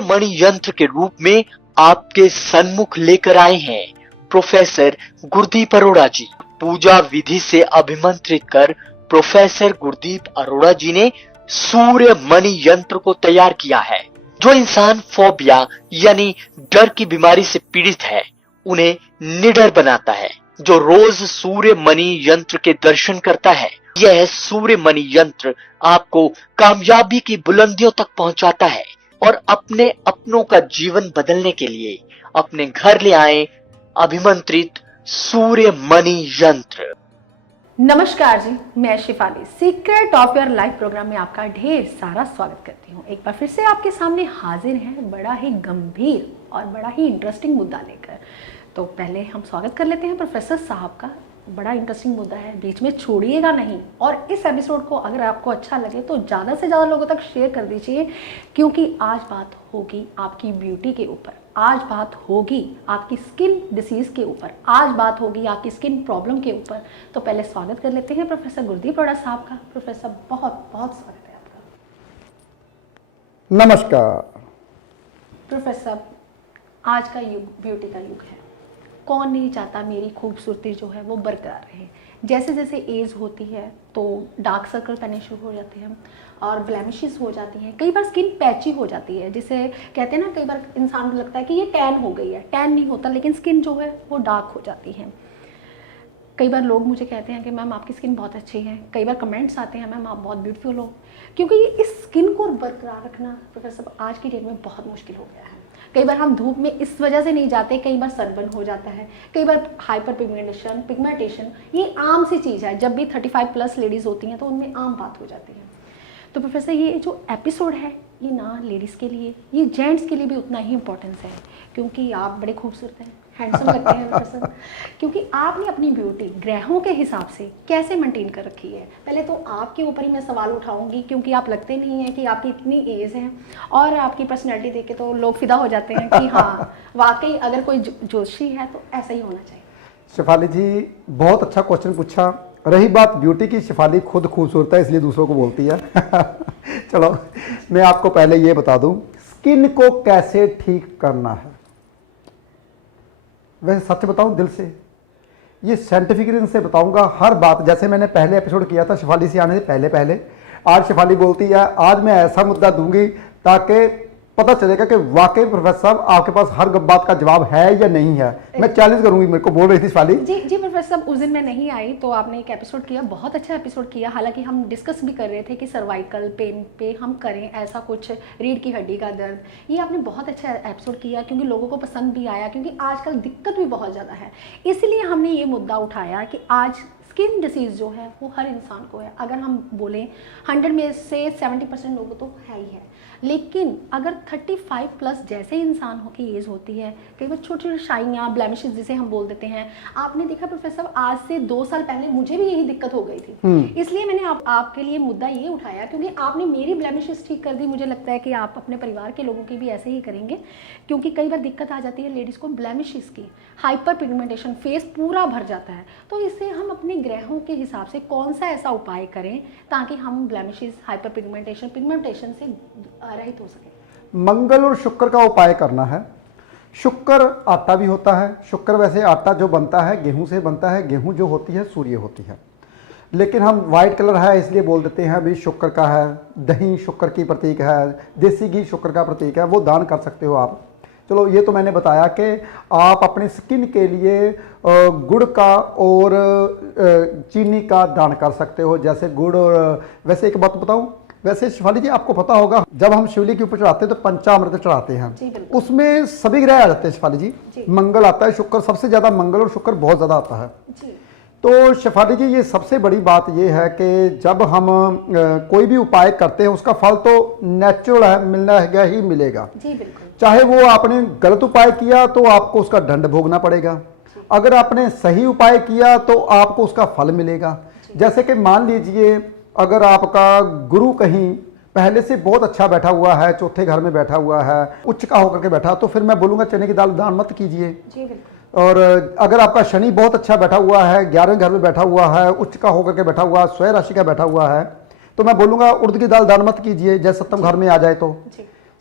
सूर्य मणि यंत्र के रूप में आपके सन्मुख लेकर आए हैं प्रोफेसर गुरदीप अरोड़ा जी। पूजा विधि से अभिमंत्रित कर प्रोफेसर गुरदीप अरोड़ा जी ने सूर्य मणि यंत्र को तैयार किया है। जो इंसान फोबिया यानी डर की बीमारी से पीड़ित है उन्हें निडर बनाता है। जो रोज सूर्य मणि यंत्र के दर्शन करता है, यह सूर्य मणि यंत्र आपको कामयाबी की बुलंदियों तक पहुंचाता है। और अपने अपनों का जीवन बदलने के लिए अपने घर ले आए अभिमंत्रित सूर्य मणि यंत्र। नमस्कार जी, मैं Shifali secret of your life programme में आपका ढेर सारा स्वागत करती हूँ। एक बार फिर से आपके सामने हाजिर हैं बड़ा ही गंभीर और बड़ा ही इंटरेस्टिंग मुद्दा लेकर। तो पहले हम स्वागत कर लेते हैं प्रोफेसर साहब का। बड़ा इंटरेस्टिंग मुद्दा है, बीच में छोड़िएगा नहीं। और इस एपिसोड को अगर आपको अच्छा लगे तो ज़्यादा से ज़्यादा लोगों तक शेयर कर दीजिए, क्योंकि आज बात होगी आपकी ब्यूटी के ऊपर, आज बात होगी आपकी स्किन डिसीज़ के ऊपर, आज बात होगी आपकी स्किन प्रॉब्लम के ऊपर। तो पहले स्वागत कर लेते हैं प्रोफेसर गुरदीप अरोड़ा साहब का। प्रोफेसर बहुत बहुत स्वागत है आपका। नमस्कार प्रोफेसर, आज का युग ब्यूटी का युग है। कौन नहीं चाहता मेरी खूबसूरती जो है वो बरकरार रहे। जैसे जैसे एज होती है तो डार्क सर्कल पड़ने शुरू हो जाते हैं और ब्लेमिशेस हो जाती हैं। कई बार स्किन पैची हो जाती है, जिसे कहते हैं ना, कई बार इंसान को लगता है कि ये टैन हो गई है। टैन नहीं होता, लेकिन स्किन जो है वो डार्क हो जाती है। कई बार लोग मुझे कहते हैं कि मैम आपकी स्किन बहुत अच्छी है। कई बार कमेंट्स आते हैं मैम आप बहुत ब्यूटीफुल हो। क्योंकि इस स्किन को बरकरार रखना प्रोफेसर आज की डेट में बहुत मुश्किल हो गया है। कई बार हम धूप में इस वजह से नहीं जाते, कई बार सनबर्न हो जाता है, कई बार हाइपर पिगमेंटेशन ये आम सी चीज़ है। जब भी 35+ लेडीज़ होती हैं तो उनमें आम बात हो जाती है। तो प्रोफेसर ये जो एपिसोड है ये ना लेडीज़ के लिए, ये जेंट्स के लिए भी उतना ही इम्पोर्टेंस है, क्योंकि आप बड़े खूबसूरत हैं, हैंडसम लगते हैं प्रोफेसर। क्योंकि आपने अपनी ब्यूटी ग्रहों के हिसाब से कैसे मेंटेन कर रखी है। पहले तो आपके ऊपर ही मैं सवाल उठाऊंगी, क्योंकि आप लगते नहीं हैं कि आपकी इतनी एज है और आपकी पर्सनैलिटी देख के तो लोग फिदा हो जाते हैं कि हाँ वाकई अगर कोई जोशी है तो ऐसा ही होना चाहिए। शिफाली जी, बहुत अच्छा क्वेश्चन पूछा। रही बात ब्यूटी की, शिफाली खुद खूबसूरत है इसलिए दूसरों को बोलती है। चलो मैं आपको पहले ये बता दूं स्किन को कैसे ठीक करना है। वैसे सच बताऊं दिल से, ये साइंटिफिक रीजन से बताऊंगा हर बात। जैसे मैंने पहले एपिसोड किया था शिफाली से आने से पहले, आज शिफाली बोलती है आज मैं ऐसा मुद्दा दूंगी ताकि पता चलेगा कि वाकई प्रोफेसर साहब आपके पास हर बात का जवाब है या नहीं है। मैं चैलेंज करूंगी, मेरे को बोल रही थी शिफाली। जी प्रोफेसर साहब, उस दिन मैं नहीं आई तो आपने एक एपिसोड किया, बहुत अच्छा एपिसोड किया। हालांकि हम डिस्कस भी कर रहे थे कि सर्वाइकल पेन पे हम करें ऐसा कुछ, रीढ़ की हड्डी का दर्द। ये आपने बहुत अच्छा एपिसोड किया क्योंकि लोगों को पसंद भी आया, क्योंकि आजकल दिक्कत भी बहुत ज़्यादा है। इसलिए हमने ये मुद्दा उठाया कि आज स्किन डिसीज़ जो है वो हर इंसान को है। अगर हम बोलें 100 में से 70% लोगों तो है ही है, लेकिन अगर 35+ जैसे इंसान हो की एज होती है, कई बार छोटी छोटी शाइयाँ ब्लेमिशेस जिसे हम बोल देते हैं। आपने देखा प्रोफेसर, आज से 2 साल पहले मुझे भी यही दिक्कत हो गई थी। इसलिए मैंने आपके लिए मुद्दा ये उठाया, क्योंकि आपने मेरी ब्लेमिशेस ठीक कर दी। मुझे लगता है कि आप अपने परिवार के लोगों की भी ऐसे ही करेंगे, क्योंकि कई बार दिक्कत आ जाती है लेडीज़ को ब्लेमिशेस की, हाइपर पिगमेंटेशन, फेस पूरा भर जाता है। तो इससे हम अपने ग्रहों के हिसाब से कौन सा ऐसा उपाय करें ताकि हम ब्लेमिशेस, हाइपर पिगमेंटेशन से रहित हो सके। मंगल और शुक्र का उपाय करना है। शुक्र आटा भी होता है। शुक्र वैसे आटा जो बनता है गेहूं से बनता है। गेहूं जो होती है सूर्य होती है, लेकिन हम वाइट कलर है इसलिए बोल देते हैं अभी शुक्र का है। दही शुक्र की प्रतीक है, देसी घी शुक्र का प्रतीक है, वो दान कर सकते हो आप। चलो ये तो मैंने बताया कि आप अपनी स्किन के लिए गुड़ का और चीनी का दान कर सकते हो। जैसे गुड़ और, वैसे एक बात बताऊं, वैसे शिफाली जी आपको पता होगा जब हम शिवलिंग के ऊपर चढ़ाते हैं तो पंचामृत चढ़ाते हैं, उसमें सभी ग्रह आ जाते हैं शिफाली जी। मंगल आता है, शुक्र सबसे ज्यादा, मंगल और शुक्र बहुत ज्यादा आता है जी। तो शिफाली जी ये सबसे बड़ी बात ये है कि जब हम कोई भी उपाय करते हैं उसका फल तो नेचुरल है, मिलना ही मिलेगा जी। बिल्कुल, चाहे वो आपने गलत उपाय किया तो आपको उसका दंड भोगना पड़ेगा, अगर आपने सही उपाय किया तो आपको उसका फल मिलेगा। जैसे कि मान लीजिए अगर आपका गुरु कहीं पहले से बहुत अच्छा बैठा हुआ है, चौथे घर में बैठा हुआ है, उच्च का होकर के बैठा, तो फिर मैं बोलूंगा चने की दाल दान मत कीजिए। और अगर आपका शनि बहुत अच्छा बैठा हुआ है, 11वें घर में बैठा हुआ है, उच्च का होकर के बैठा हुआ है, स्वयं राशि का बैठा हुआ है, तो मैं बोलूंगा उड़द की दाल दान मत कीजिए, जैसे 7वें घर में आ जाए तो।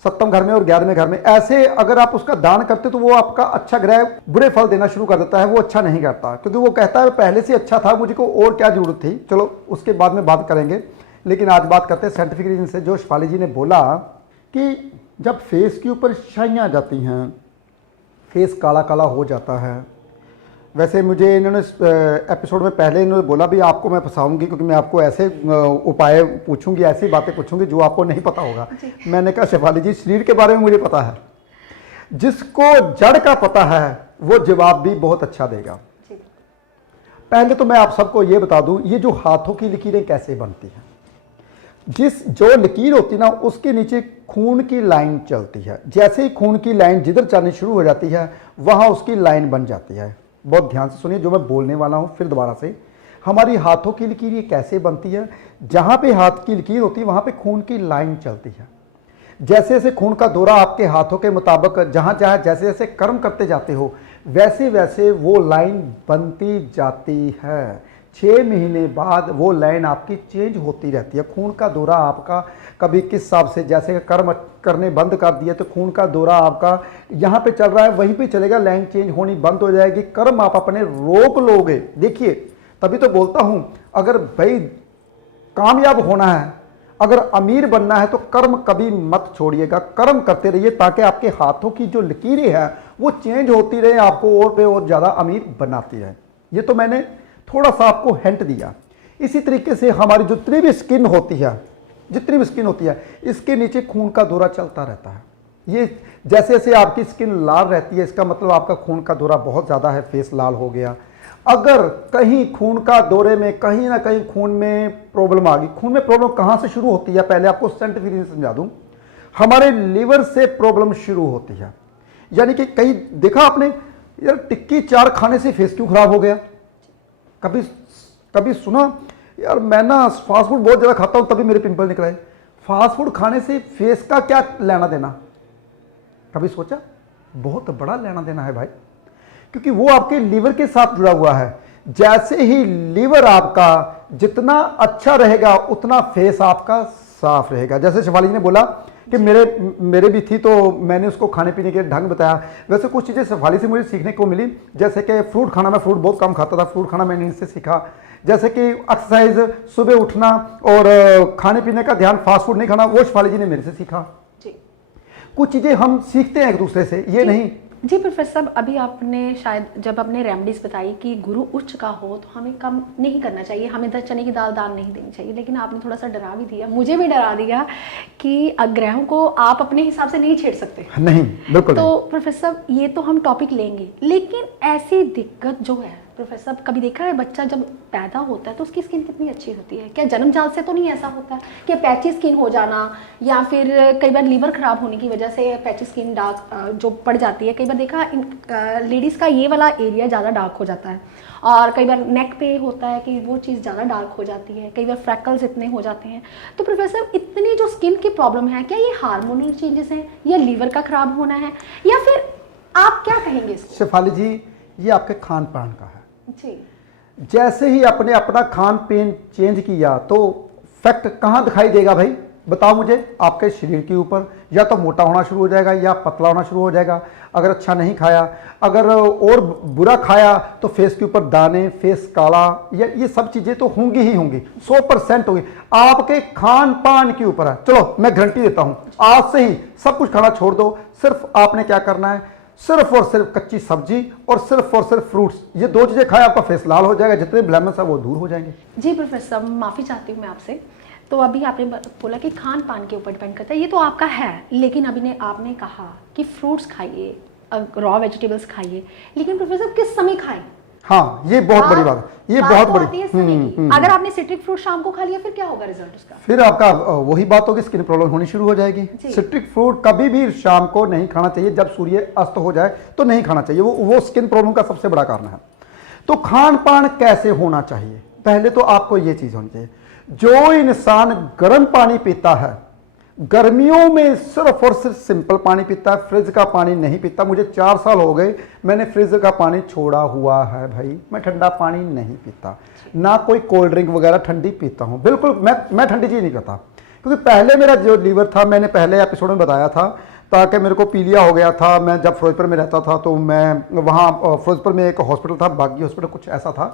7वें घर में और 11वें घर में, ऐसे अगर आप उसका दान करते तो वो आपका अच्छा ग्रह बुरे फल देना शुरू कर देता है, वो अच्छा नहीं करता, क्योंकि वो कहता है पहले से अच्छा था, मुझे को और क्या जरूरत थी। चलो उसके बाद में बात करेंगे, लेकिन आज बात करते हैं साइंटिफिक रीजन से। जो शिफाली जी ने बोला कि जब फेस के ऊपर शाइयाँ आ जाती हैं, फेस काला काला हो जाता है, वैसे मुझे इन्होंने एपिसोड में पहले इन्होंने बोला भी आपको मैं फंसाऊंगी, क्योंकि मैं आपको ऐसे उपाय पूछूंगी, ऐसी बातें पूछूंगी जो आपको नहीं पता होगा। मैंने कहा शिफाली जी शरीर के बारे में मुझे पता है, जिसको जड़ का पता है वो जवाब भी बहुत अच्छा देगा। पहले तो मैं आप सबको ये बता दूं, ये जो हाथों की लकीरें कैसे बनती हैं, जो लकीर होती है ना उसके नीचे खून की लाइन चलती है। जैसे ही खून की लाइन जिधर चलनी शुरू हो जाती है वहां उसकी लाइन बन जाती है। बहुत ध्यान से सुनिए जो मैं बोलने वाला हूं, फिर दोबारा से। हमारी हाथों की लकीर ये कैसे बनती है, जहां पे हाथ की लकीर होती है वहां पे खून की लाइन चलती है। जैसे जैसे खून का दौरा आपके हाथों के मुताबिक जहां जहां जैसे जैसे कर्म करते जाते हो, वैसे वैसे वो लाइन बनती जाती है। 6 महीने बाद वो लाइन आपकी चेंज होती रहती है। खून का दौरा आपका कभी किस हिसाब से, जैसे कर्म करने बंद कर दिया तो खून का दौरा आपका यहाँ पे चल रहा है वहीं पे चलेगा, लाइन चेंज होनी बंद हो जाएगी। कर्म आप अपने रोक लोगे। देखिए तभी तो बोलता हूँ, अगर भाई कामयाब होना है, अगर अमीर बनना है तो कर्म कभी मत छोड़िएगा, कर्म करते रहिए ताकि आपके हाथों की जो लकीरें हैं वो चेंज होती रहे, आपको और पे और ज़्यादा अमीर बनाती रहे। ये तो मैंने थोड़ा सा आपको हिंट दिया। इसी तरीके से हमारी जितनी भी स्किन होती है, इसके नीचे खून का दौरा चलता रहता है। ये जैसे जैसे आपकी स्किन लाल रहती है, इसका मतलब आपका खून का दौरा बहुत ज़्यादा है, फेस लाल हो गया। अगर कहीं खून का दौरे में कहीं ना कहीं खून में प्रॉब्लम आ गई, खून में प्रॉब्लम कहाँ से शुरू होती है पहले आपको साइंटिफिक रीजन समझा दूं। हमारे लीवर से प्रॉब्लम शुरू होती है। यानी कि कहीं देखा आपने यार, टिक्की 4 खाने से फेस क्यों खराब हो गया? कभी सुना यार मैं ना फास्ट फूड बहुत ज़्यादा खाता हूँ तभी मेरे पिंपल निकल आए। फास्ट फूड खाने से फेस का क्या लेना देना? कभी सोचा? बहुत बड़ा लेना देना है भाई, क्योंकि वो आपके लीवर के साथ जुड़ा हुआ है। जैसे ही लीवर आपका जितना अच्छा रहेगा उतना फेस आपका साफ रहेगा। जैसे शिफाली जी ने बोला कि मेरे भी थी तो मैंने उसको खाने पीने के ढंग बताया। वैसे कुछ चीज़ें शिफाली से मुझे सीखने को मिली, जैसे कि फ्रूट खाना, मैं फ्रूट बहुत कम खाता था, फ्रूट खाना मैंने इनसे सीखा। जैसे कि एक्सरसाइज, सुबह उठना और खाने पीने का ध्यान, फास्ट फूड नहीं खाना, वो शिफाली जी ने मेरे से सीखा। कुछ चीज़ें हम सीखते हैं एक दूसरे से, ये नहीं। जी प्रोफेसर साहब, अभी आपने शायद जब आपने रेमेडीज बताई कि गुरु उच्च का हो तो हमें कम नहीं करना चाहिए, हमें 10 चने की दाल दान नहीं देनी चाहिए, लेकिन आपने थोड़ा सा डरा भी दिया, मुझे भी डरा दिया कि ग्रहों को आप अपने हिसाब से नहीं छेड़ सकते। नहीं, बिल्कुल तो नहीं। प्रोफेसर साहब ये तो हम टॉपिक लेंगे, लेकिन ऐसी दिक्कत जो है प्रोफेसर साहब, कभी देखा है बच्चा जब पैदा होता है तो उसकी स्किन कितनी अच्छी होती है? क्या जन्मजात से तो नहीं ऐसा होता है कि पैची स्किन हो जाना, या फिर कई बार लीवर खराब होने की वजह से पैची स्किन डार्क जो पड़ जाती है? कई बार देखा लेडीज़ का ये वाला एरिया ज़्यादा डार्क हो जाता है, और कई बार नेक पे होता है कि वो चीज़ ज़्यादा डार्क हो जाती है, कई बार फ्रैकल्स इतने हो जाते हैं। तो प्रोफेसर इतनी जो स्किन की प्रॉब्लम है, क्या ये हार्मोनल चेंजेस हैं या लीवर का खराब होना है, या फिर आप क्या कहेंगे इसको? शिफाली जी ये आपके खान पान का है जी। जैसे ही आपने अपना खान पीन चेंज किया तो फैक्ट कहाँ दिखाई देगा भाई? बताओ मुझे। आपके शरीर के ऊपर या तो मोटा होना शुरू हो जाएगा या पतला होना शुरू हो जाएगा। अगर अच्छा नहीं खाया, अगर और बुरा खाया तो फेस के ऊपर दाने, फेस काला, ये सब चीज़ें तो होंगी ही होंगी, 100% होंगी। आपके खान पान के ऊपर है। चलो मैं गारंटी देता हूँ, आज से ही सब कुछ खाना छोड़ दो। सिर्फ आपने क्या करना है, सिर्फ और सिर्फ कच्ची सब्जी और सिर्फ फ्रूट्स, ये 2 चीज़ें खाए आपका फेस लाल हो जाएगा, जितने ब्लैमस है वो दूर हो जाएंगे। जी प्रोफेसर साहब, माफ़ी चाहती हूँ मैं आपसे। तो अभी आपने बोला कि खान पान के ऊपर डिपेंड करता है, ये तो आपका है, लेकिन अभी आपने कहा कि फ्रूट्स खाइए, रॉ वेजिटेबल्स खाइए, लेकिन प्रोफेसर किस समय खाएं? हाँ ये बहुत बड़ी बात है, ये बहुत बड़ी। अगर आपने सिट्रिक फ्रूट शाम को खा लिया फिर क्या होगा रिजल्ट उसका? फिर आपका वही बात होगी, स्किन प्रॉब्लम होनी शुरू हो जाएगी। सिट्रिक फ्रूट कभी भी शाम को नहीं खाना चाहिए, जब सूर्य अस्त हो जाए तो नहीं खाना चाहिए, वो स्किन प्रॉब्लम का सबसे बड़ा कारण है। तो खान पान कैसे होना चाहिए? पहले तो आपको ये चीज होनी चाहिए, जो इंसान गर्म पानी पीता है, गर्मियों में सिर्फ और सिर्फ सिंपल पानी पीता है, फ्रिज का पानी नहीं पीता। मुझे 4 साल हो गए मैंने फ्रिज का पानी छोड़ा हुआ है भाई, मैं ठंडा पानी नहीं पीता, ना कोई कोल्ड ड्रिंक वगैरह ठंडी पीता हूँ, बिल्कुल मैं ठंडी चीज़ नहीं पीता। क्योंकि पहले मेरा जो लीवर था, मैंने पहले एपिसोड में बताया था, ताकि मेरे को पीलिया हो गया था। मैं जब फिरोजपुर में रहता था तो मैं वहाँ फिरोजपुर में एक हॉस्पिटल था, बागी हॉस्पिटल कुछ ऐसा था,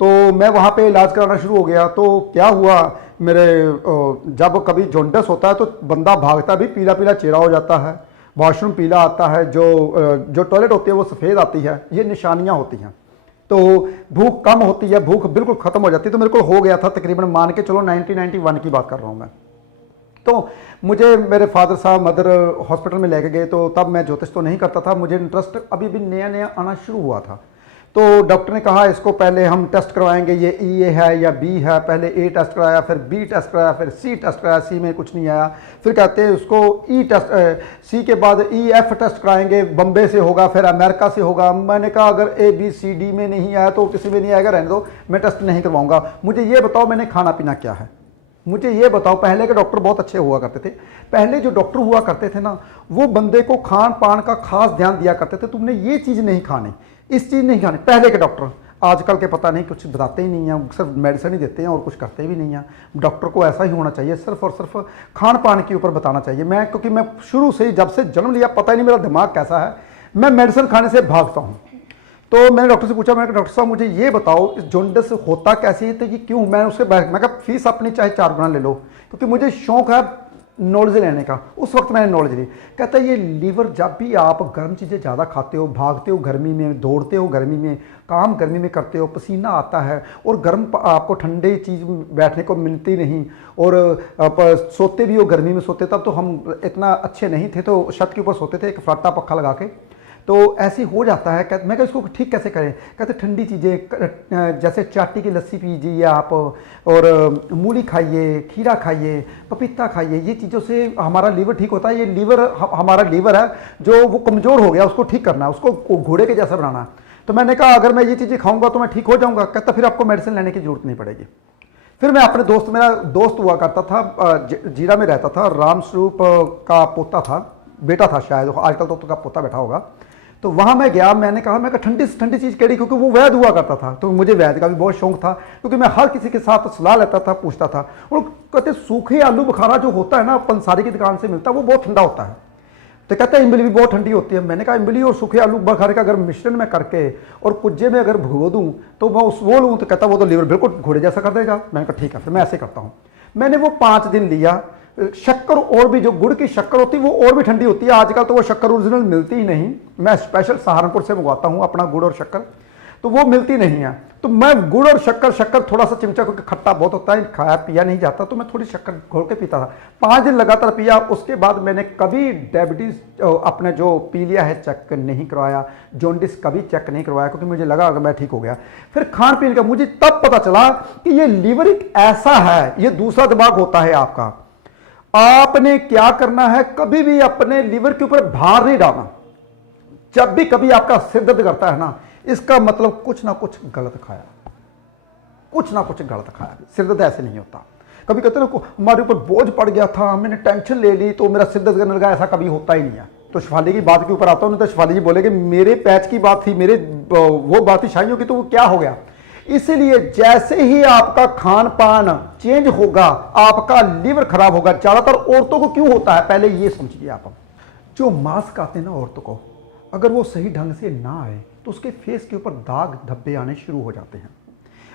तो मैं वहाँ पे इलाज कराना शुरू हो गया। तो क्या हुआ, मेरे जब कभी जॉन्डिस होता है तो बंदा भागता भी पीला पीला चेहरा हो जाता है, वॉशरूम पीला आता है, जो टॉयलेट होती है वो सफ़ेद आती है, ये निशानियाँ होती हैं। तो भूख कम होती है, भूख बिल्कुल ख़त्म हो जाती है। तो मेरे को हो गया था तकरीबन, मान के चलो 1991 की बात कर रहा हूँ मैं। तो मुझे मेरे फादर साहब मदर हॉस्पिटल में लेके गए, तो तब मैं ज्योतिष तो नहीं करता था, मुझे इंटरेस्ट अभी भी नया नया आना शुरू हुआ था। तो डॉक्टर ने कहा इसको पहले हम टेस्ट करवाएंगे, ये ए है या बी है। पहले ए टेस्ट कराया, फिर बी टेस्ट कराया, फिर सी टेस्ट कराया, सी में कुछ नहीं आया। फिर कहते हैं उसको ई टेस्ट, सी के बाद ई एफ टेस्ट कराएंगे, बम्बे से होगा, फिर अमेरिका से होगा। मैंने कहा अगर ए बी सी डी में नहीं आया तो किसी में नहीं आएगा, रहने दो, मैं टेस्ट नहीं करवाऊंगा। मुझे ये बताओ मैंने खाना पीना क्या है, मुझे ये बताओ। पहले के डॉक्टर बहुत अच्छे हुआ करते थे, पहले जो डॉक्टर हुआ करते थे ना, वो बंदे को खान पान का खास ध्यान दिया करते थे। तुमने ये चीज़ नहीं खानी, इस चीज़ नहीं खानी। पहले के डॉक्टर, आजकल के पता नहीं, कुछ बताते ही नहीं हैं, सिर्फ मेडिसिन ही देते हैं और कुछ करते भी नहीं हैं। डॉक्टर को ऐसा ही होना चाहिए, सिर्फ और सिर्फ खान पान के ऊपर बताना चाहिए। क्योंकि मैं शुरू से ही, जब से जन्म लिया, पता ही नहीं मेरा दिमाग कैसा है, मैं मेडिसिन खाने से भागता हूँ। तो मैंने डॉक्टर से पूछा, मैंने कहा डॉक्टर साहब मुझे ये बताओ इस जॉन्डिस होता कैसे है, तो ये क्यों। मैं कहा फीस अपनी चाहे 4 गुना ले लो, क्योंकि मुझे शौक है नॉलेज लेने का। उस वक्त मैंने नॉलेज ली। कहता है ये लीवर, जब भी आप गर्म चीज़ें ज़्यादा खाते हो, भागते हो गर्मी में, दौड़ते हो गर्मी में, काम गर्मी में करते हो, पसीना आता है, और गर्म आपको ठंडे चीज़ बैठने को मिलती नहीं, और आप सोते भी हो गर्मी में सोते। तब तो हम इतना अच्छे नहीं थे, तो छत के ऊपर सोते थे एक फराटा पक्खा लगा के। तो ऐसे हो जाता है। मैं कहा इसको ठीक कैसे करें। कहते ठंडी चीज़ें, जैसे चाटी की लस्सी पीजिए आप, और मूली खाइए, खीरा खाइए, पपीता खाइए। ये चीज़ों से हमारा लीवर ठीक होता है। ये लीवर, हमारा लीवर है जो वो कमज़ोर हो गया, उसको ठीक करना है, उसको घोड़े के जैसा बनाना है। तो मैंने कहा अगर मैं ये चीज़ें खाऊंगा तो मैं ठीक हो जाऊँगा। कहता फिर आपको मेडिसिन लेने की जरूरत नहीं पड़ेगी। फिर मैं अपने दोस्त, मेरा दोस्त हुआ करता था, जीरा में रहता था, राम स्वरूप का पोता था, बेटा था शायद, आजकल तो उसका पोता बैठा होगा। तो वहाँ मैं गया, मैंने कहा ठंडी ठंडी चीज़ केड़ी, क्योंकि वो वैद हुआ करता था, तो मुझे वैद का भी बहुत शौक था, क्योंकि मैं हर किसी के साथ सलाह लेता था, पूछता था। और कहते सूखे आलू बुखारा जो होता है ना, पंसारी की दुकान से मिलता है, वो बहुत ठंडा होता है। तो कहते हैं इमली भी बहुत ठंडी होती है। मैंने कहा इमली और सूखे आलू बुखारे का अगर मिश्रण में करके और कुज्जे में अगर भिगो दूँ तो मैं वो लूँ, तो कहता वो तो लीवर बिल्कुल घोड़े जैसा कर देगा। मैंने कहा ठीक है, फिर मैं ऐसे करता हूँ। मैंने वो 5 दिन लिया। शक्कर और भी, जो गुड़ की शक्कर होती है वो और भी ठंडी होती है। आजकल तो वो शक्कर ओरिजिनल मिलती ही नहीं, मैं स्पेशल सहारनपुर से मंगवाता हूँ अपना गुड़ और शक्कर, तो वो मिलती नहीं है। तो मैं गुड़ और शक्कर थोड़ा सा चिमचा, क्योंकि खट्टा बहुत होता है, खाया पिया नहीं जाता, तो मैं थोड़ी शक्कर घोल के पीता था। 5 दिन लगातार पिया। उसके बाद मैंने कभी डायबिटीज़ अपने जो पी लिया है चेक नहीं करवाया, जॉन्डिस कभी चेक नहीं करवाया, क्योंकि मुझे लगा अगर मैं ठीक हो गया। फिर खान पीने का मुझे तब पता चला कि ये लीवर एक ऐसा है, ये दूसरा दिमाग होता है आपका। आपने क्या करना है, कभी भी अपने लीवर के ऊपर भार नहीं डालना। जब भी कभी आपका सिर दर्द करता है ना, इसका मतलब कुछ ना कुछ गलत खाया, कुछ ना कुछ गलत खाया। सिर दर्द ऐसे नहीं होता। कभी कहते ना हमारे ऊपर बोझ पड़ गया था, मैंने टेंशन ले ली तो मेरा सिर दर्द करने लगा, ऐसा कभी होता ही नहीं है। तो शिफाली की बात के ऊपर आता हूं, नहीं तो शिफाली जी बोलेगे मेरे पैच की बात थी, मेरे वो बात थी शाइयों की, तो वो क्या हो गया। इसलिए जैसे ही आपका खान पान चेंज होगा, आपका लीवर खराब होगा। ज्यादातर औरतों को क्यों होता है, पहले ये समझिए आप। जो मास्क आते हैं ना औरतों को, अगर वो सही ढंग से ना आए तो उसके फेस के ऊपर दाग धब्बे आने शुरू हो जाते हैं।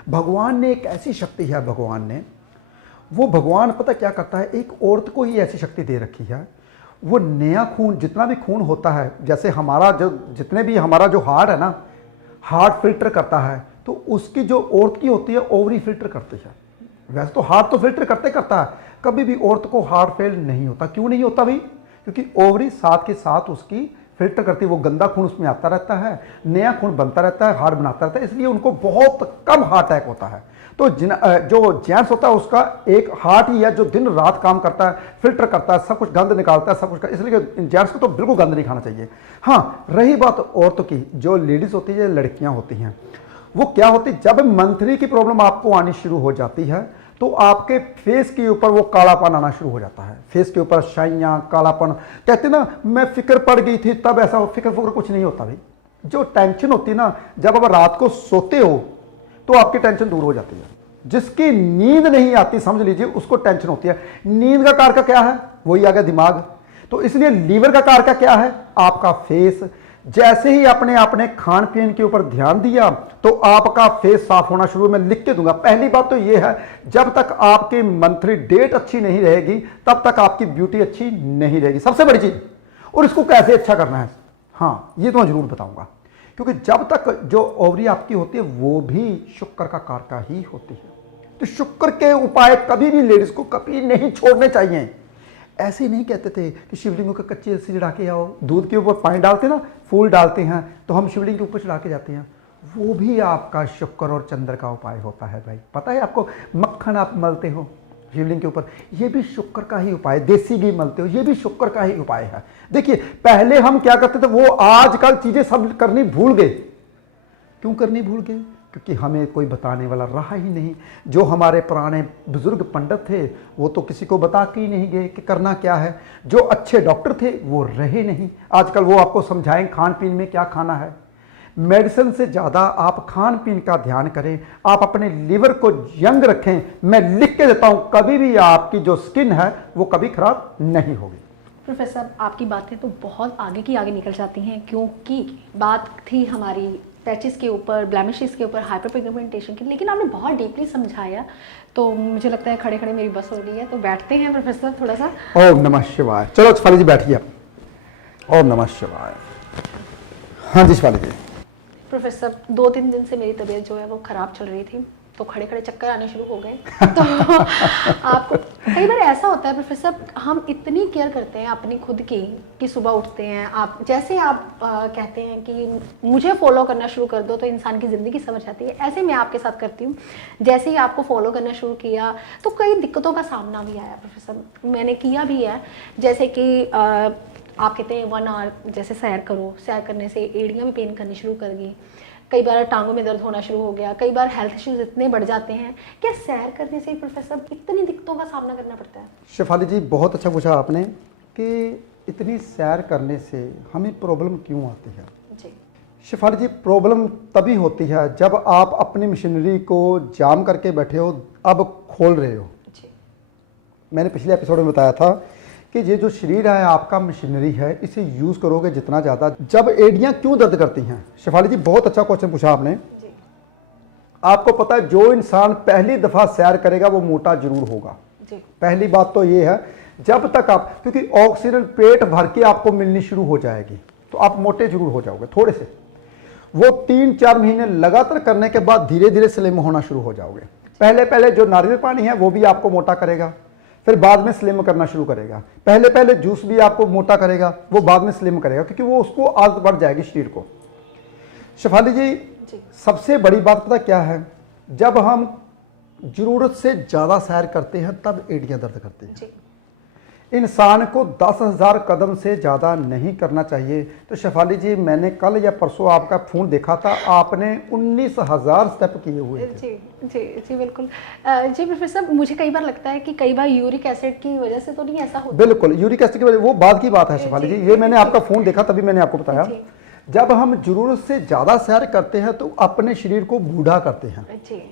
भगवान ने एक ऐसी शक्ति है, भगवान पता क्या करता है, एक औरत को ही ऐसी शक्ति दे रखी है। वो नया खून, जितना भी खून होता है, जैसे हमारा हमारा जो हार्ट है ना, हार्ट फिल्टर करता है, तो उसकी जो औरत की होती है ओवरी फिल्टर करती है। वैसे तो हार्ट तो फिल्टर करता है, कभी भी औरत को हार्ट फेल नहीं होता। क्यों नहीं होता भाई, क्योंकि ओवरी साथ के साथ उसकी फिल्टर करती है, वो गंदा खून उसमें आता रहता है, नया खून बनता रहता है, हार्ट बनाता रहता है, इसलिए उनको बहुत कम हार्ट अटैक होता है। तो जो जेंट्स होता है उसका एक हार्ट ही है जो दिन रात काम करता है, फिल्टर करता है, सब कुछ गंद निकालता है, सब कुछ, इसलिए जेंट्स को तो बिल्कुल गंद नहीं खाना चाहिए। हाँ, रही बात औरतों की, जो लेडीज होती है, लड़कियां होती हैं, वो क्या होती है, जब मंथली की प्रॉब्लम आपको आनी शुरू हो जाती है तो आपके फेस के ऊपर वो कालापन आना शुरू हो जाता है। फेस के ऊपर शाइयाँ, कालापन। कहते ना मैं फिक्र पड़ गई थी तब ऐसा, फिक्र कुछ नहीं होता भाई। जो टेंशन होती है ना, जब आप रात को सोते हो तो आपकी टेंशन दूर हो जाती है। जिसकी नींद नहीं आती, समझ लीजिए उसको टेंशन होती है। नींद का कारक क्या है? वही आ गया दिमाग। तो इसलिए लीवर का कारक क्या है? आपका फेस। जैसे ही आपने खान पीन के ऊपर ध्यान दिया तो आपका फेस साफ होना शुरू। मैं लिख के दूंगा। पहली बात तो यह है, जब तक आपकी मंथली डेट अच्छी नहीं रहेगी तब तक आपकी ब्यूटी अच्छी नहीं रहेगी, सबसे बड़ी चीज। और इसको कैसे अच्छा करना है, हाँ ये तो मैं जरूर बताऊंगा, क्योंकि जब तक जो ओवरी आपकी होती है वो भी शुक्र का कारक ही होती है। तो शुक्र के उपाय कभी भी लेडीज को कभी नहीं छोड़ने चाहिए। ऐसे नहीं कहते थे कि शिवलिंग को कच्ची रस्सी चढ़ा के आओ, दूध के ऊपर पानी डालते ना, फूल डालते हैं तो हम शिवलिंग के ऊपर चढ़ा के जाते हैं। वो भी आपका शुक्र और चंद्र का उपाय होता है भाई। पता है आपको, मक्खन आप मलते हो शिवलिंग के ऊपर, ये भी शुक्र का ही उपाय। देसी घी मलते हो, ये भी शुक्र का ही उपाय है। देखिए पहले हम क्या करते थे, वो आजकल चीजें सब करनी भूल गए। क्यों करनी भूल गए? क्योंकि हमें कोई बताने वाला रहा ही नहीं। जो हमारे पुराने बुजुर्ग पंडित थे वो तो किसी को बता के ही नहीं गए कि करना क्या है। जो अच्छे डॉक्टर थे वो रहे नहीं। आजकल वो आपको समझाएं खान पीन में क्या खाना है। मेडिसिन से ज़्यादा आप खान पीन का ध्यान करें, आप अपने लीवर को यंग रखें। मैं लिख के देता हूँ, कभी भी आपकी जो स्किन है वो कभी खराब नहीं होगी। प्रोफेसर आपकी बातें तो बहुत आगे की आगे निकल जाती हैं, क्योंकि बात थी हमारी पैचेस के ऊपर, ब्लैमिशेस के ऊपर, हाइपर पिगमेंटेशन की, लेकिन आपने बहुत डीपली समझाया। तो मुझे लगता है खड़े खड़े मेरी बस हो गई है, तो बैठते हैं प्रोफेसर थोड़ा सा। ओम नमः शिवाय। चलो शिवाली जी बैठिए आप। ओम नमः शिवाय। हाँ जी शिवाली जी। प्रोफेसर 2-3 दिन से मेरी तबीयत जो है वो ख़राब चल रही थी, तो खड़े खड़े चक्कर आने शुरू हो गए। तो आपको कई बार ऐसा होता है प्रोफेसर, हम इतनी केयर करते हैं अपनी खुद की कि सुबह उठते हैं, आप जैसे आप कहते हैं कि मुझे फॉलो करना शुरू कर दो तो इंसान की ज़िंदगी समझ आती है। ऐसे मैं आपके साथ करती हूँ। जैसे ही आपको फॉलो करना शुरू किया तो कई दिक्कतों का सामना भी आया प्रोफेसर, मैंने किया भी है। जैसे कि आप कहते हैं 1 आवर जैसे सैर करो, सैर करने से एड़ियाँ भी पेन करनी शुरू कर गई, कई बार टांगों में दर्द होना शुरू हो गया, कई बार हेल्थ इश्यूज इतने बढ़ जाते हैं। क्या सैर करने से प्रोफेसर इतनी दिक्कतों का सामना करना पड़ता है? शेफाली जी बहुत अच्छा पूछा आपने कि इतनी सैर करने से हमें प्रॉब्लम क्यों आती है। जी शेफाली जी प्रॉब्लम तभी होती है जब आप अपनी मशीनरी को जाम करके बैठे हो, अब खोल रहे हो। जी मैंने पिछले एपिसोड में बताया था कि ये जो शरीर है आपका मशीनरी है, इसे यूज़ करोगे जितना ज़्यादा। जब एड़ियाँ क्यों दर्द करती हैं? शेफाली जी बहुत अच्छा क्वेश्चन पूछा आपने। जी आपको पता है जो इंसान पहली दफ़ा सैर करेगा वो मोटा जरूर होगा। जी पहली बात तो ये है, जब तक आप, क्योंकि ऑक्सीजन पेट भर के आपको मिलनी शुरू हो जाएगी तो आप मोटे जरूर हो जाओगे थोड़े से। वो 3-4 महीने लगातार करने के बाद धीरे धीरे स्लिम होना शुरू हो जाओगे। पहले पहले जो नारियल पानी है वो भी आपको मोटा करेगा, फिर बाद में स्लिम करना शुरू करेगा। पहले पहले जूस भी आपको मोटा करेगा, वो बाद में स्लिम करेगा, क्योंकि वो उसको आदत बढ़ जाएगी शरीर को। शेफाली जी सबसे बड़ी बात पता क्या है, जब हम जरूरत से ज़्यादा सैर करते हैं तब एड़ियाँ दर्द करती हैं। इंसान को 10,000 कदम से ज़्यादा नहीं करना चाहिए। तो शेफाली जी मैंने कल या परसों आपका फ़ोन देखा था, आपने 19,000 स्टेप किए हुए थे। जी जी जी बिल्कुल। जी प्रोफेसर मुझे कई बार लगता है कि कई बार यूरिक एसिड की वजह से तो नहीं ऐसा होता? बिल्कुल यूरिक एसिड की वजह, वो बाद की बात है शेफाली जी। ये मैंने आपका फ़ोन देखा तभी मैंने आपको बताया। जब हम जरूरत से ज़्यादा सैर करते हैं तो अपने शरीर को बूढ़ा करते हैं। जी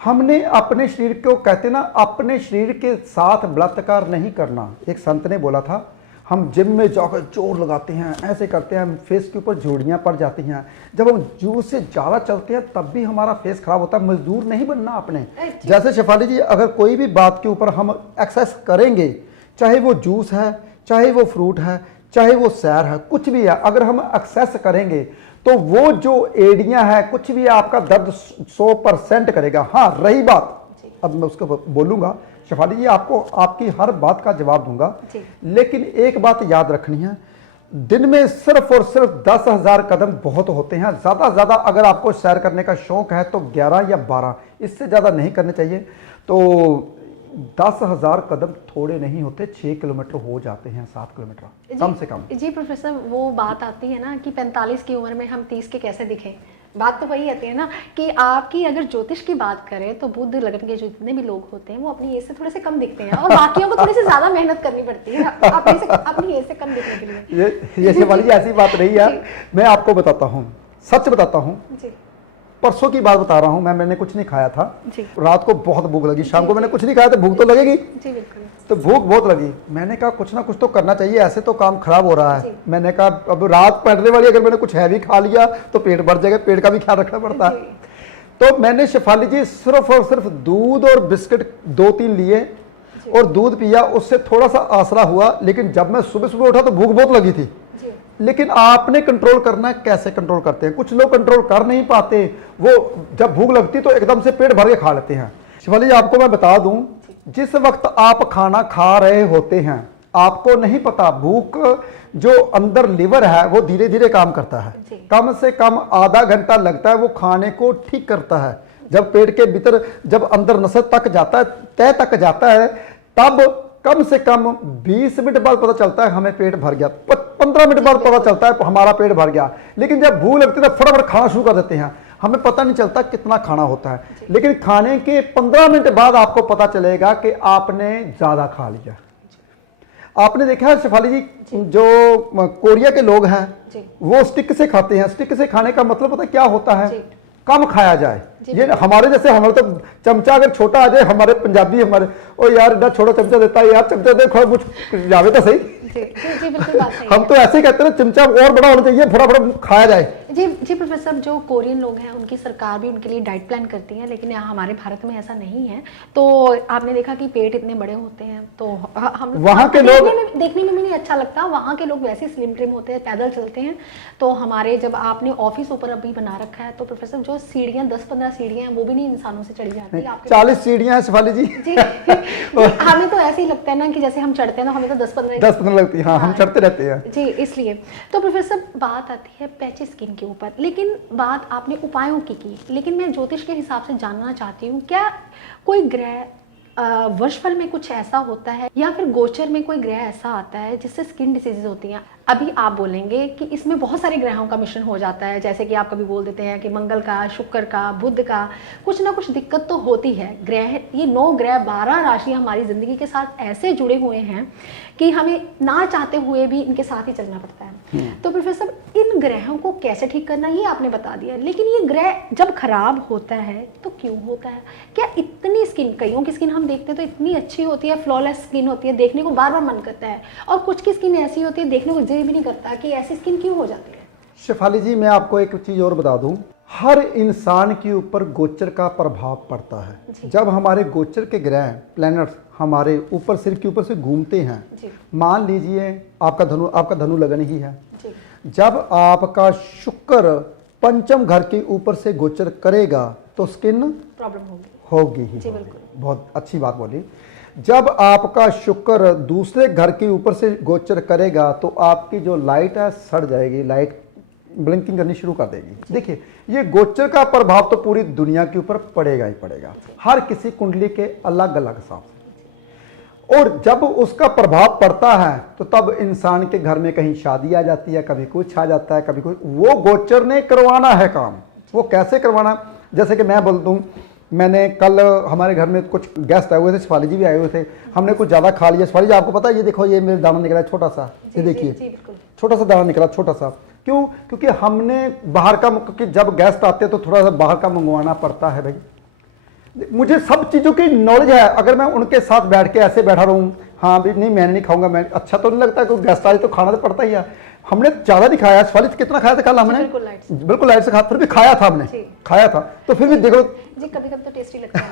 हमने अपने शरीर को, कहते ना, अपने शरीर के साथ बलात्कार नहीं करना। एक संत ने बोला था, हम जिम में जाकर जोर लगाते हैं, ऐसे करते हैं, फेस के ऊपर जोड़ियाँ पड़ जाती हैं। जब हम जरूरत से ज़्यादा चलते हैं तब भी हमारा फेस खराब होता है। मजदूर नहीं बनना आपने। जैसे शेफाली जी अगर कोई भी बात के ऊपर हम एक्सेस करेंगे, चाहे वो जूस है, चाहे वो फ्रूट है, चाहे वो सैर है, कुछ भी है, अगर हम एक्सेस करेंगे तो वो जो एड़ियां है कुछ भी आपका दर्द 100% करेगा। हाँ रही बात, अब मैं उसको बोलूंगा शेफाली जी, आपको आपकी हर बात का जवाब दूंगा, लेकिन एक बात याद रखनी है, दिन में सिर्फ और सिर्फ 10,000 कदम बहुत होते हैं। ज़्यादा से ज़्यादा अगर आपको सैर करने का शौक है तो 11 या 12, इससे ज़्यादा नहीं करने चाहिए। तो 10,000 कदम थोड़े नहीं होते, 6 किलोमीटर हो जाते हैं, 7 किलोमीटर कम से कम। जी प्रोफेसर वो बात आती है ना कि 45 की उम्र में हम 30 के कैसे दिखें। बात तो वही आती है ना कि आपकी अगर ज्योतिष की बात करें तो बुध लगन के जितने भी लोग होते हैं वो अपनी एज से थोड़े से कम दिखते हैं, और बाकियों को थोड़ी सी ज्यादा मेहनत करनी पड़ती है अपनी एज से कम दिखने के लिए। ये शेफाली जी ऐसी बात नहीं है। मैं आपको बताता हूँ, सच बताता हूँ, परसों की बात बता रहा हूँ मैं, मैंने कुछ नहीं खाया था। जी। रात को बहुत भूख लगी, शाम को मैंने कुछ नहीं खाया तो भूख तो लगेगी। जी बिल्कुल। तो भूख बहुत लगी, मैंने कहा कुछ ना कुछ तो करना चाहिए, ऐसे तो काम खराब हो रहा है। जी। मैंने कहा अब रात पड़ने वाली, अगर मैंने कुछ हैवी खा लिया तो पेट भर जाएगा, पेट का भी ख्याल रखना पड़ता है। तो मैंने शेफाली जी सिर्फ और सिर्फ दूध और बिस्किट 2-3 लिए और दूध पिया, उससे थोड़ा सा आसरा हुआ। लेकिन जब मैं सुबह सुबह उठा तो भूख बहुत लगी थी। लेकिन आपने कंट्रोल करना है, कैसे कंट्रोल करते हैं? कुछ लोग कंट्रोल कर नहीं पाते, वो जब भूख लगती तो एकदम से पेट भर के खा लेते हैं। शेफाली जी आपको मैं बता दूं, जिस वक्त आप खाना खा रहे होते हैं आपको नहीं पता, भूख जो अंदर लिवर है वो धीरे धीरे काम करता है। कम से कम आधा घंटा लगता है वो खाने को ठीक करता है। जब पेट के भीतर, जब अंदर नसर तक जाता है, तय तक जाता है, तब कम से कम 20 मिनट बाद पता चलता है हमें पेट भर गया, 15 मिनट बाद पता चलता है हमारा पेट भर गया। लेकिन जब भूख लगती है तो फटाफट खाना शुरू कर देते हैं, हमें पता नहीं चलता कितना खाना होता है। लेकिन खाने के 15 मिनट बाद आपको पता चलेगा कि आपने ज्यादा खा लिया। आपने देखा है शेफाली जी, जो कोरिया के लोग हैं वो स्टिक से खाते हैं। स्टिक से खाने का मतलब पता क्या होता है? कम खाया जाए। ये हमारे जैसे, हमारे तो चमचा अगर छोटा आ जाए, हमारे पंजाबी हमारे, ओ यार इतना छोटा चमचा देता है यार, चमचा दे थोड़ा कुछ जावे तो सही। जी बिल्कुल बात सही हम तो ऐसे ही कहते हैं चमचा और बड़ा होना चाहिए, फटाफट खाया जाए। जी प्रोफेसर, जो कोरियन लोग हैं उनकी सरकार भी उनके लिए डाइट प्लान करती है, लेकिन यहाँ हमारे भारत में ऐसा नहीं है। तो आपने देखा कि पेट इतने बड़े होते हैं, तो हम वहाँ के लोग देखने में भी नहीं अच्छा लगता। वहाँ के लोग वैसे स्लिम ट्रिम होते हैं, पैदल चलते हैं। तो हमारे, जब आपने ऑफिस ऊपर अभी बना रखा है, तो प्रोफेसर जो सीढ़ियाँ 10-15 सीढ़ियाँ हैं वो भी नहीं इंसानों से चढ़ी जाती। 40 सीढ़ियाँ हैं शेफाली जी। हमें तो ऐसे ही लगता है ना कि जैसे हम चढ़ते हैं ना, हमें तो 10-15 लगती है। हाँ, हम चढ़ते रहते हैं जी, इसलिए। तो प्रोफेसर बात आती है पैची स्किन के ऊपर, लेकिन बात आपने उपायों की, लेकिन मैं ज्योतिष के हिसाब से जानना चाहती हूँ, क्या कोई ग्रह वर्षफल में कुछ ऐसा होता है या फिर गोचर में कोई ग्रह ऐसा आता है जिससे स्किन डिसीजेज होती हैं? अभी आप बोलेंगे कि इसमें बहुत सारे ग्रहों का मिश्रण हो जाता है, जैसे कि आप कभी बोल देते हैं कि मंगल का, शुक्र का, बुध का, कुछ ना कुछ दिक्कत तो होती है। ग्रह, ये 9 ग्रह, 12 राशि हमारी जिंदगी के साथ ऐसे जुड़े हुए हैं कि हमें ना चाहते हुए भी इनके साथ ही चलना पड़ता है। तो प्रोफेसर, इन ग्रहों को कैसे ठीक करना ये आपने बता दिया, लेकिन ये ग्रह जब खराब होता है तो क्यों होता है? क्या इतनी स्किन, कईयों की स्किन हम देखते हैं तो इतनी अच्छी होती है, फ्लॉलेस स्किन होती है, देखने को बार बार मन करता है, और कुछ की स्किन ऐसी होती है देखने को जी भी नहीं करता कि ऐसी स्किन क्यों हो जाती है? शेफाली जी मैं आपको एक चीज और बता दूं, हर इंसान के ऊपर गोचर का प्रभाव पड़ता है। जब हमारे गोचर के ग्रह, प्लैनेट्स हमारे ऊपर, सिर के ऊपर से घूमते हैं, मान लीजिए आपका धनु लगन ही है, जब आपका शुक्र पंचम घर के ऊपर से गोचर करेगा तो स्किन प्रॉब्लम होगी ही। बहुत अच्छी बात बोली। जब आपका शुक्र दूसरे घर के ऊपर से गोचर करेगा तो आपकी जो लाइट है सड़ जाएगी, लाइट ब्लिंकिंग करनी शुरू कर देगी। देखिए, ये गोचर का प्रभाव तो पूरी दुनिया के ऊपर पड़ेगा ही पड़ेगा, हर किसी कुंडली के अलग अलग हिसाब से। और जब उसका प्रभाव पड़ता है तो तब इंसान के घर में कहीं शादी आ जाती है, कभी कुछ आ जाता है, कभी कुछ। वो गोचर ने करवाना है काम। वो कैसे करवाना? जैसे कि मैं बोल दूं, मैंने कल हमारे घर में कुछ गेस्ट आए हुए थे, शेफाली जी भी आए हुए थे, हमने कुछ ज़्यादा खा लिया। शेफाली जी आपको पता है, ये देखो, ये मेरे दाना निकला है छोटा सा, ये देखिए छोटा सा दाना निकला, छोटा सा। क्यों? क्योंकि हमने बाहर का, क्योंकि जब गेस्ट आते हैं तो थोड़ा सा बाहर का मंगवाना पड़ता है भाई। मुझे सब चीज़ों की नॉलेज है, अगर मैं उनके साथ बैठ के ऐसे बैठा रहूँ, हाँ भी नहीं मैंने नहीं खाऊंगा, मैं अच्छा तो नहीं लगता, कोई गेस्ट आए तो खाना तो पड़ता ही है। हमने ज़्यादा नहीं खाया। शेफाली कितना खाया था कल हमने? बिल्कुल लाइट से खाया, फिर भी खाया था हमने, खाया था। तो फिर भी देखो जी, कभी-कभी तो टेस्टी लगता है।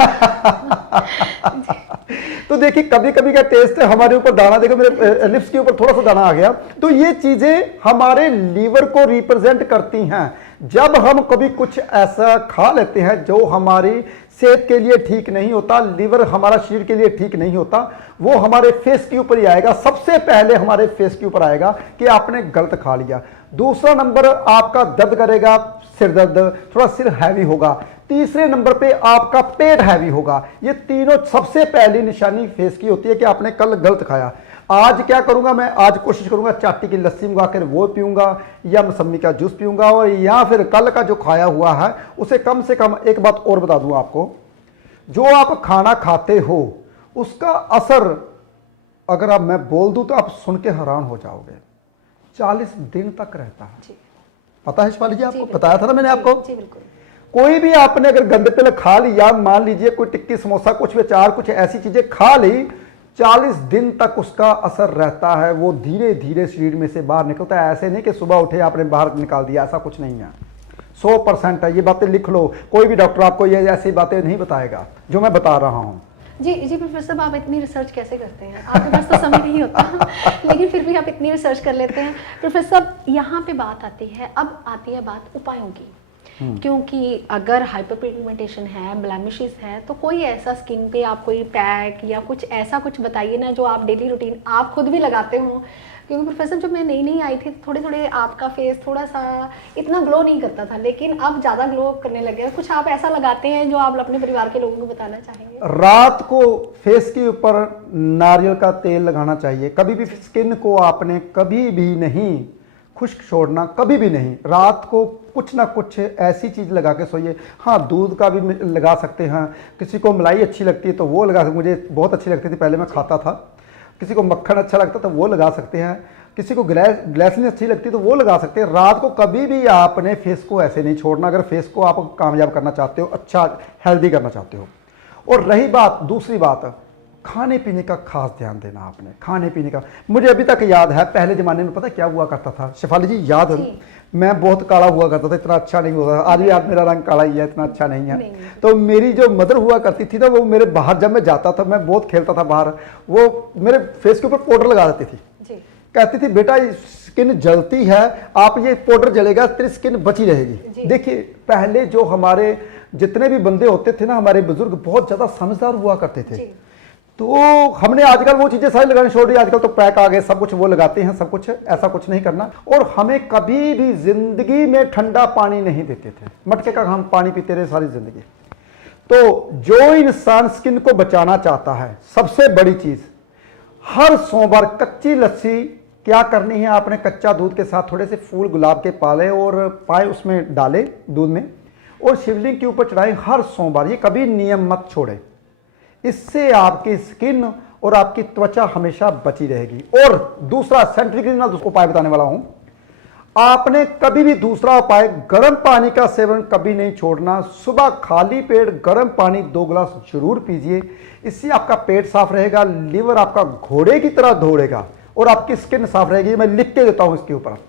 तो देखिए, कभी कभी का टेस्ट है हमारे ऊपर। दाना देखो, मेरे लिप्स के ऊपर थोड़ा सा दाना आ गया। तो ये चीजें हमारे लीवर को रिप्रेजेंट करती हैं। जब हम कभी कुछ ऐसा खा लेते हैं जो हमारी सेहत के लिए ठीक नहीं होता, लीवर हमारा शरीर के लिए ठीक नहीं होता, वो हमारे फेस के ऊपर ही आएगा। सबसे पहले हमारे फेस के ऊपर आएगा कि आपने गलत खा लिया। दूसरा नंबर, आपका दर्द करेगा, सिर दर्द, थोड़ा सिर हैवी होगा। तीसरे नंबर पे आपका पेट हैवी होगा। ये तीनों सबसे पहली निशानी फेस की होती है कि आपने कल गलत खाया। आज क्या करूंगा मैं? आज कोशिश करूंगा चाटी की लस्सी मंगा कर वो पीऊंगा, या मौसमी का जूस पीऊंगा, और या फिर कल का जो खाया हुआ है उसे कम से कम। एक बात और बता दूं आपको, जो आप खाना खाते हो उसका असर, अगर आप मैं बोल दूं तो आप सुन के हैरान हो जाओगे, 40 दिन तक रहता है। पता है शेफाली जी? आपको बताया था ना मैंने आपको। कोई भी आपने अगर गंदे तेल खा लिया, मान लीजिए कोई टिक्की समोसा कुछ अचार कुछ ऐसी चीजें खा ली, 40 दिन तक उसका असर रहता है, वो धीरे धीरे शरीर में से बाहर निकलता है। ऐसे नहीं कि सुबह उठे आपने बाहर निकाल दिया, ऐसा कुछ नहीं है। 100% है, ये बातें लिख लो। कोई भी डॉक्टर आपको ये ऐसी बातें नहीं बताएगा जो मैं बता रहा हूँ। जी जी प्रोफेसर साहब, आप इतनी रिसर्च कैसे करते हैं? आपके पास तो समय नहीं होता लेकिन फिर भी आप इतनी रिसर्च कर लेते हैं। प्रोफेसर साहब, यहाँ पे बात आती है, अब आती है बात उपायों की, क्योंकि अगर हाइपर पिगमेंटेशन है, ब्लैमिशेस है, तो कोई ऐसा स्किन पे आप कोई पैक या कुछ ऐसा कुछ बताइए ना जो आप डेली रूटीन आप खुद भी लगाते हो। क्योंकि प्रोफेसर जब मैं नई नई आई थी थोड़े थोड़े आपका फेस थोड़ा सा इतना ग्लो नहीं करता था, लेकिन अब ज़्यादा ग्लो करने लगे हैं। कुछ आप ऐसा लगाते हैं जो आप अपने परिवार के लोगों को बताना चाहेंगे? रात को फेस के ऊपर नारियल का तेल लगाना चाहिए। कभी भी स्किन को आपने कभी भी नहीं खुश्क छोड़ना, कभी भी नहीं। रात को कुछ ना कुछ ऐसी चीज़ लगा के सोइए। हाँ, दूध का भी लगा सकते हैं। किसी को मलाई अच्छी लगती है तो वो लगा सकते, मुझे बहुत अच्छी लगती थी, पहले मैं खाता था। किसी को मक्खन अच्छा लगता तो वो लगा सकते हैं। किसी को ग्लैसरीन अच्छी लगती है तो वो लगा सकते हैं। रात को कभी भी आपने फेस को ऐसे नहीं छोड़ना, अगर फेस को आप कामयाब करना चाहते हो, अच्छा हेल्दी करना चाहते हो। और रही बात, दूसरी बात, खाने पीने का खास ध्यान देना आपने। खाने पीने का मुझे अभी तक याद है, पहले ज़माने में पता क्या हुआ करता था शेफाली जी, याद है? मैं बहुत काला हुआ करता था, इतना अच्छा नहीं होता। आज भी आज मेरा रंग काला ही है, इतना अच्छा नहीं है। तो मेरी जो मदर हुआ करती थी ना, वो मेरे बाहर जब मैं जाता था, मैं बहुत खेलता था बाहर, वो मेरे फेस के ऊपर पाउडर लगा देती थी। कहती थी बेटा स्किन जलती है, आप ये पाउडर जलेगा तेरी स्किन बची रहेगी। देखिए पहले जो हमारे जितने भी बंदे होते थे ना, हमारे बुजुर्ग बहुत ज्यादा समझदार हुआ करते थे। तो हमने आजकल वो चीजें सारी लगानी छोड़ दी। आजकल तो पैक आ गए, सब कुछ वो लगाते हैं, सब कुछ ऐसा कुछ नहीं करना। और हमें कभी भी जिंदगी में ठंडा पानी नहीं देते थे, मटके का हम पानी पीते रहे सारी जिंदगी। तो जो इंसान स्किन को बचाना चाहता है, सबसे बड़ी चीज, हर सोमवार कच्ची लस्सी क्या करनी है आपने, कच्चा दूध के साथ थोड़े से फूल गुलाब के पाले और पाए उसमें डाले दूध में, और शिवलिंग के ऊपर चढ़ाएं हर सोमवार। ये कभी नियम मत छोड़े, इससे आपकी स्किन और आपकी त्वचा हमेशा बची रहेगी। और दूसरा सेंट्रिफ्यूगल उपाय बताने वाला हूं, आपने कभी भी दूसरा उपाय, गर्म पानी का सेवन कभी नहीं छोड़ना। सुबह खाली पेट गर्म पानी 2 गिलास जरूर पीजिए। इससे आपका पेट साफ रहेगा, लीवर आपका घोड़े की तरह दौड़ेगा और आपकी स्किन साफ रहेगी। मैं लिख के देता हूं इसके ऊपर।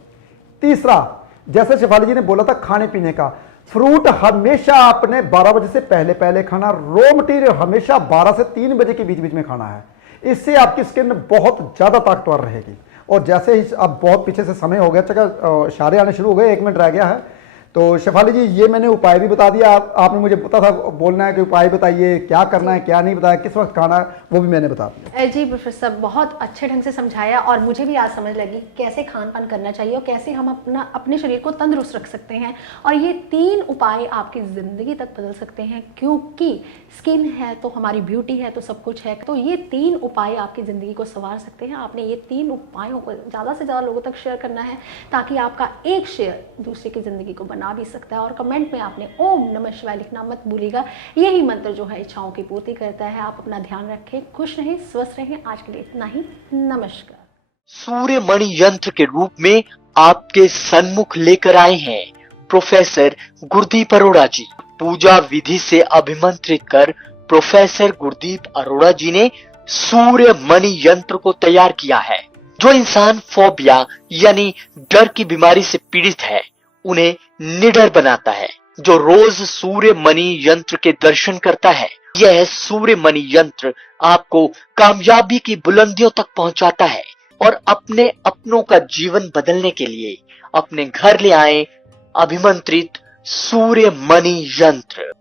तीसरा, जैसे शेफाली जी ने बोला था खाने पीने का, फ्रूट हमेशा आपने 12 बजे से पहले पहले खाना। रॉ मटेरियल हमेशा 12 से 3 बजे के बीच बीच में खाना है। इससे आपकी स्किन बहुत ज्यादा ताकतवर रहेगी। और जैसे ही अब बहुत पीछे से समय हो गया, चक्कर इशारे आने शुरू हो गए, 1 मिनट रह गया है, तो शेफाली जी ये मैंने उपाय भी बता दिया। आपने मुझे पता था बोलना है कि उपाय बताइए, क्या करना है क्या नहीं बताया, किस वक्त खाना है, वो भी मैंने बता दिया। जी प्रोफेसर, बहुत अच्छे ढंग से समझाया और मुझे भी आज समझ लगी कैसे खान पान करना चाहिए और कैसे हम अपने शरीर को तंदुरुस्त रख सकते हैं। और ये 3 उपाय आपकी ज़िंदगी तक बदल सकते हैं, क्योंकि स्किन है तो हमारी ब्यूटी है तो सब कुछ है। तो ये 3 उपाय आपकी ज़िंदगी को संवार सकते हैं। आपने ये 3 उपायों को ज़्यादा से ज़्यादा लोगों तक शेयर करना है, ताकि आपका एक शेयर दूसरे की ज़िंदगी को बना भी सकता है। और कमेंट में आपने ओम नमः शिवाय लिखना मत भूलिएगा। यही मंत्र जो है इच्छाओं की पूर्ति करता है। आप अपना ध्यान रखें, खुश रहें, स्वस्थ रहें। आज के लिए इतना ही, नमस्कार। सूर्य मणि यंत्र के रूप में आपके सन्मुख लेकर आए हैं प्रोफेसर गुरदीप अरोड़ा जी। पूजा विधि से अभिमंत्रित कर प्रोफेसर गुरदीप अरोड़ा जी ने सूर्य मणि यंत्र को तैयार किया है। जो इंसान फोबिया यानी डर की बीमारी से पीड़ित है, उन्हें निडर बनाता है। जो रोज सूर्य मणि यंत्र के दर्शन करता है, यह सूर्य मणि यंत्र आपको कामयाबी की बुलंदियों तक पहुंचाता है। और अपने अपनों का जीवन बदलने के लिए अपने घर ले आए अभिमंत्रित सूर्य मणि यंत्र।